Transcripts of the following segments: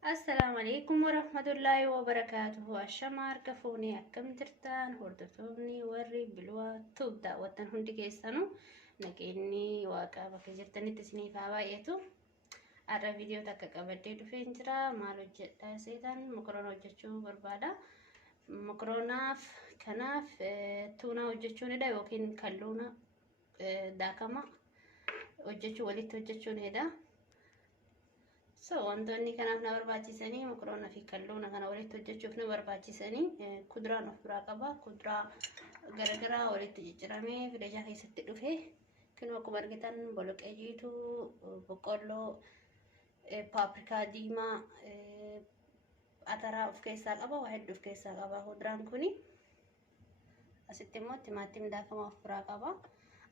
السلام عليكم ورحمة الله وبركاته. الشمار كفوني أكم ترتان هردتوني وري بلوا تبدأ وطن هندي كيسانو نكيني واقع بكجرتني تسني فاوايتو أرى فيديو تاكا قبدي دفين جرا مالو جتا سيدان مكرونة وجتشو بربادا مكرونة كناف تونا وجتشو ندا يوكين كالونا داكما وجتشو وليت وجتشو ندا wantoonni kanaaf na barbaachisanii mokoroonaa fi kalluuna kana walitti hojjechuuf na barbaachisanii kuduraa of biraa qaba. Kuduraa garagaraa walitti jijjiiramee fireeshaa keessatti dhufe kan akkuma argitan boloqee jiituu, boqqolloo, paapirikaa diimaa, ataraa of keessaa qaba. Waa hedduu of keessaa qaba kuduraan kuni. Asitti immoo timaatimii daakamaa of biraa qaba.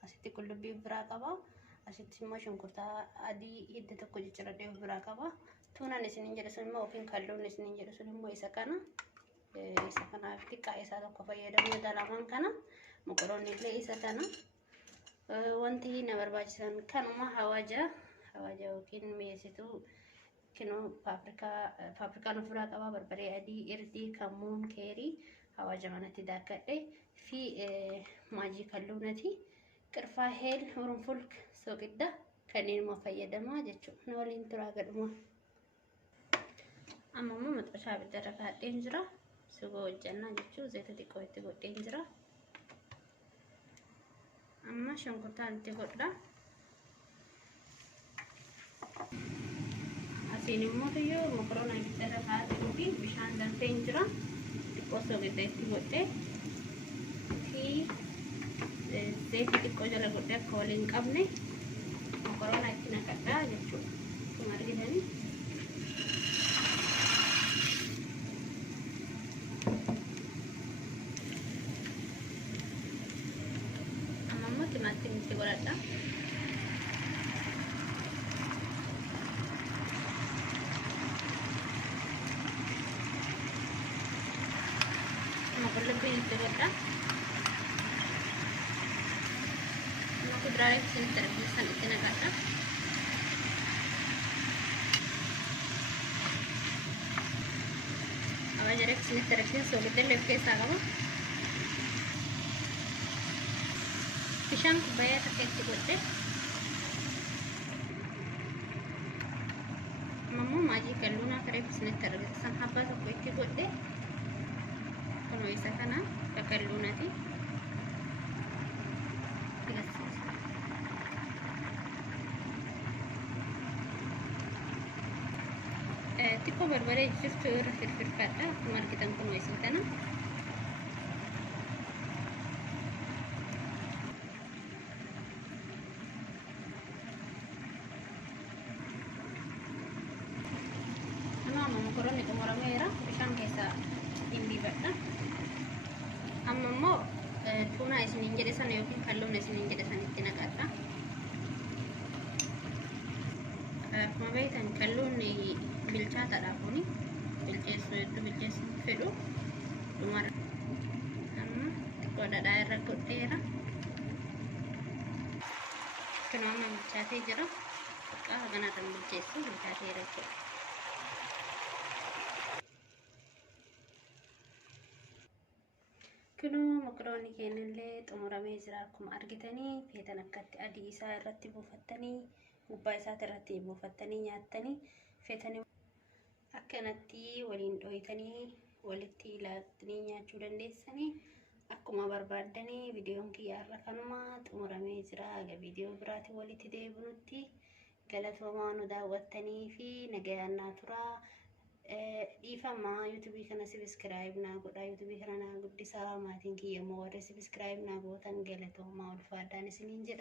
Asitti qullubbii of biraa qaba. Asitti immoo shunkurtaa adii hidda tokko jijjiiradhee of biraa qaba. Tuunaan isiniin jedhu sun immoo yookiin kalluun isiniin jedhu sun immoo isa kanaaf xiqqaa isaa tokko fayyadamuu dalamaan kana mokoroonni illee isa kana wanti na barbaachisan kanuma hawaja yookiin mi'eessituu kinoo paapirikaan of biraa qaba. Barbaree adii, irdii, kammuun, keerii, hawaja manatti daakkadhe fi maajii kalluunati. Qirfaa heel urunfulk soqidda kanneen ma fayyadamaa jechuudha. Na waliin turaa gadhuma. Amma immoo maxxashaa abiddarra kaadheen jira. Sugo hojjannaa jechuudha. Zayita xiqqoo itti godheen jira. Amma shunkurtaan itti godha. Asiin immoo iyyuu mokoroonaa abiddarra kaadhee fi bishaan danfeen jira. Xiqqoo soqidda itti godhee fi zayita xiqqoo jala godhee akka waliin qabne mokoroonaa itti naqadhaa jechuudha. Akkuma argitanii. Amma immoo timaatimii itti godhadha. Amma qullubbii itti godha. Kudraalee isin terbisan itti naqadha. Hawaja isin terbisan soogidda illee of keessaa qaba. Bishaan kubbayyaa takka itti godhe. Amma immoo maajii kalluunaa karee isin terbisan habbaa tokko itti godhe. Kunoo isa kana kalluunati. Tipo barbaree jirtu irra firfirfadha. Akkuma argitan kun isin kana. Amma mokoroonni xumurameera. Bishaan keessaa dhimbiifadha. Amma immoo tuunaa isiniin jedhe sana yookiin kalluun isiniin jedhe sana itti naqadha. Akkuma beektan kalluun bilchaataadha kuni. Hedduu bilcheessuu fedhu. Dhumara. Amma xiqqoo dhadhaa irra godheera. Kunoo amma bilchaatee jira. Xiqqaa haganaa kan bilcheessu bilchaateera jechuudha. Kunoo mokoroonii keenyallee xumuramee jira. Akkuma argitanii feetan akkatti adii isaa irratti buufattanii gubbaa isaati irratti buufattanii nyaattanii feetanii akkanatti waliin dhohitanii walitti ilaaltanii nyaachuu dandeessanii akkuma barbaaddanii. Viidiyoon kiyyaarra kanuma xumuramee jira. Viidiyoo biraatiin walitti deebinutti galatoomaa nu daawwattanii fi nagayaan turaa. Dhiifamaa YouTube kana subscribe naa godhaa. YouTube kana naa guddisaa maatiin kiyya immoo warri subscribe naa gootan galatoomaa ulfaadhaan isiniin jedha.